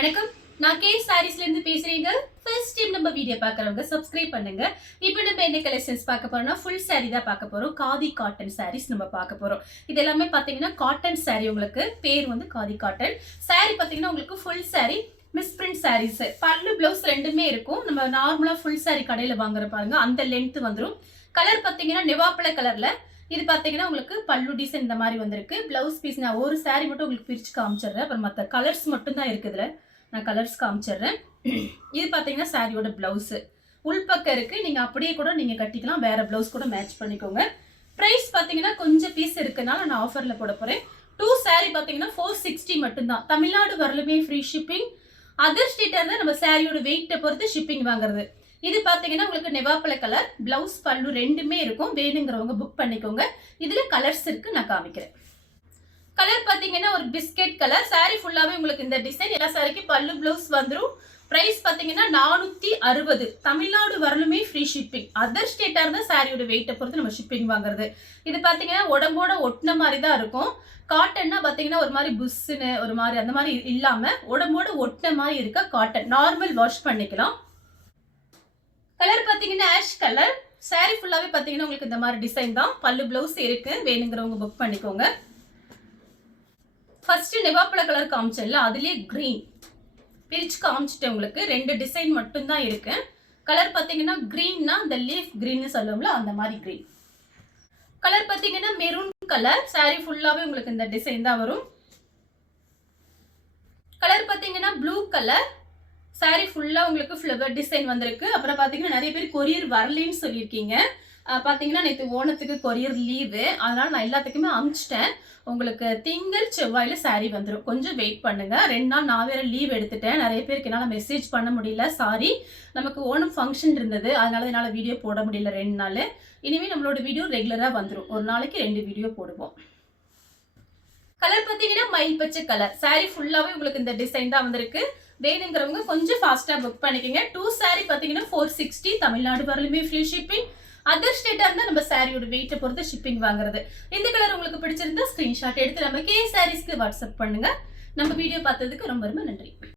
வணக்கம். நான் கே சாரீஸ்ல இருந்து பேசுறேங்க. ஃபர்ஸ்ட் டைம் நம்ம வீடியோ பார்க்கறவங்க சப்ஸ்கிரைப் பண்ணுங்க. இப்போ நம்ம என்ன கலெக்ஷன்ஸ் பார்க்க போறோம்னா ஃபுல் saree தான் பார்க்க போறோம். காதி காட்டன் sarees நம்ம பார்க்க போறோம். இது எல்லாமே பாத்தீங்கன்னா காட்டன் saree, உங்களுக்கு பேர் வந்து காதி காட்டன். saree பாத்தீங்கன்னா உங்களுக்கு full saree miss print sarees. பல்லு ப்ளவுஸ் ரெண்டுமே இருக்கும். நம்ம நார்மலா ஃபுல் saree கடையில வாங்குற பாருங்க அந்த லென்த் வந்துரும். கலர் பாத்தீங்கன்னா நிவாப்பழ கலர்ல. இது பாத்தீங்கன்னா உங்களுக்கு பல்லு டிசைன் இந்த மாதிரி வந்திருக்கு. பிளவுஸ் பீஸ் நான் ஒரு saree மட்டும் உங்களுக்கு பிரிச்சு காமிச்சிடுறேன். அப்புறம் மற்ற கலர்ஸ் மட்டும் தான் இருக்குதுல. நான் கலர்ஸ் காமிச்சிடுறேன். இது பாத்தீங்கன்னா சாரியோட பிளவுஸ் உள்பக்கம் இருக்கு. நீங்க அப்படியே கூட நீங்க கட்டிக்கலாம். வேற பிளவுஸ் கூட மேட்ச் பண்ணிக்கோங்க. பிரைஸ் பாத்தீங்கன்னா கொஞ்சம் பீஸ் இருக்குனால நான் ஆஃபர்ல போட போறேன். 2 saree பாத்தீங்கன்னா 460 மட்டும் தான். தமிழ்நாடு வரலுமே ஃப்ரீ ஷிப்பிங். அதர் ஸ்டேட்டா இருந்தா நம்ம சாரியோட வெயிட்டை பொறுத்து ஷிப்பிங் வாங்குறது. இது பாத்தீங்கன்னா உங்களுக்கு நெவாப்பழ கலர். பிளவுஸ் பல்லு ரெண்டுமே இருக்கும். வேணுங்கிறவங்க புக் பண்ணிக்கோங்க. இதுல கலர்ஸ் இருக்கு, நான் காமிக்கிறேன். கலர் பாத்தீங்கன்னா ஒரு பிஸ்கெட் கலர். saree ஃபுல்லாவே உங்களுக்கு இந்த டிசைன். எல்லா சாரிக்கு பல்லு பிளவுஸ் வந்துரும். பிரைஸ் பாத்தீங்கன்னா 460. தமிழ்நாடு வரலுமே ஃப்ரீ ஷிப்பிங். அதர் ஸ்டேட்டா இருந்தா சாரியோட வெயிட்டை பொறுத்து நம்ம ஷிப்பிங் வாங்குறது. இது பாத்தீங்கன்னா உடம்போட ஒட்டின மாதிரி தான் இருக்கும். காட்டன்னா பாத்தீங்கன்னா ஒரு மாதிரி புஷ்ஷுன்னு ஒரு மாதிரி அந்த மாதிரி இல்லாம உடம்போட ஒட்டின மாதிரி இருக்க காட்டன். நார்மல் வாஷ் பண்ணிக்கலாம். கலர் பாத்தீங்கன்னா ஆஷ் கலர். saree ஃபுல்லாவே பாத்தீங்கன்னா உங்களுக்கு இந்த மாதிரி டிசைன் தான். பல்லு பிளவுஸ் இருக்கு. வேணுங்கிறவங்க புக் பண்ணிக்கோங்க. ஃபர்ஸ்ட் நெவாப்பழ கலர் காமிச்சேன்ல, அதுலயே கிரீன் பிரிச்சு காமிச்சிட்டேன். உங்களுக்கு ரெண்டு டிசைன் மட்டும் தான் இருக்கு. கலர் பாத்தீங்கன்னா கிரீன்னா இந்த லீஃப் கிரீன் சொல்லுவோம்ல அந்த மாதிரி கிரீன். கலர் பாத்தீங்கன்னா மெரூன் கலர். saree ஃபுல்லாவே உங்களுக்கு இந்த டிசைன் தான் வரும். கலர் பாத்தீங்கன்னா ப்ளூ கலர். saree ஃபுல்லா உங்களுக்கு ஃப்ளவர் டிசைன் வந்திருக்கு. அப்புறம் பாத்தீங்கன்னா நிறைய பேர் கொரியர் வரலன்னு சொல்லியிருக்கீங்க. பாத்தீங்கன்னா நேற்று ஓணத்துக்கு கொரியர் லீவு, அதனால நான் எல்லாத்துக்குமே அனுப்பிச்சிட்டேன். உங்களுக்கு திங்கள் செவ்வாயில saree வந்துடும். கொஞ்சம் வெயிட் பண்ணுங்க. 2 நாள் நான் வேற லீவ் எடுத்துட்டேன். நிறைய பேருக்கு என்னால் மெசேஜ் பண்ண முடியல, சாரி. நமக்கு ஓணம் ஃபங்க்ஷன் இருந்தது, அதனால என்னால் வீடியோ போட முடியல 2 நாள். இனிமேல் நம்மளோட வீடியோ ரெகுலராக வந்துடும். ஒரு நாளைக்கு 2 வீடியோ போடுவோம். கலர் பார்த்தீங்கன்னா மயில் பச்சை கலர். saree ஃபுல்லாகவே உங்களுக்கு இந்த டிசைன் தான் வந்திருக்கு. வேணுங்கிறவங்க கொஞ்சம் ஃபாஸ்ட்டாக புக் பண்ணிக்கோங்க. 2 saree பார்த்தீங்கன்னா 460. தமிழ்நாடு வரலுமே ஃப்ரீ ஷிப்பிங். அதர் ஸ்டேட்டா இருந்தா நம்ம சாரியோட வெயிட்டை பொறுத்து ஷிப்பிங் வாங்குறது. இந்த கலர் உங்களுக்கு பிடிச்சிருந்தா ஸ்கிரீன்ஷாட் எடுத்து நம்ம கே சாரீஸ்க்கு வாட்ஸ்அப் பண்ணுங்க. நம்ம வீடியோ பார்த்ததுக்கு ரொம்ப ரொம்ப நன்றி.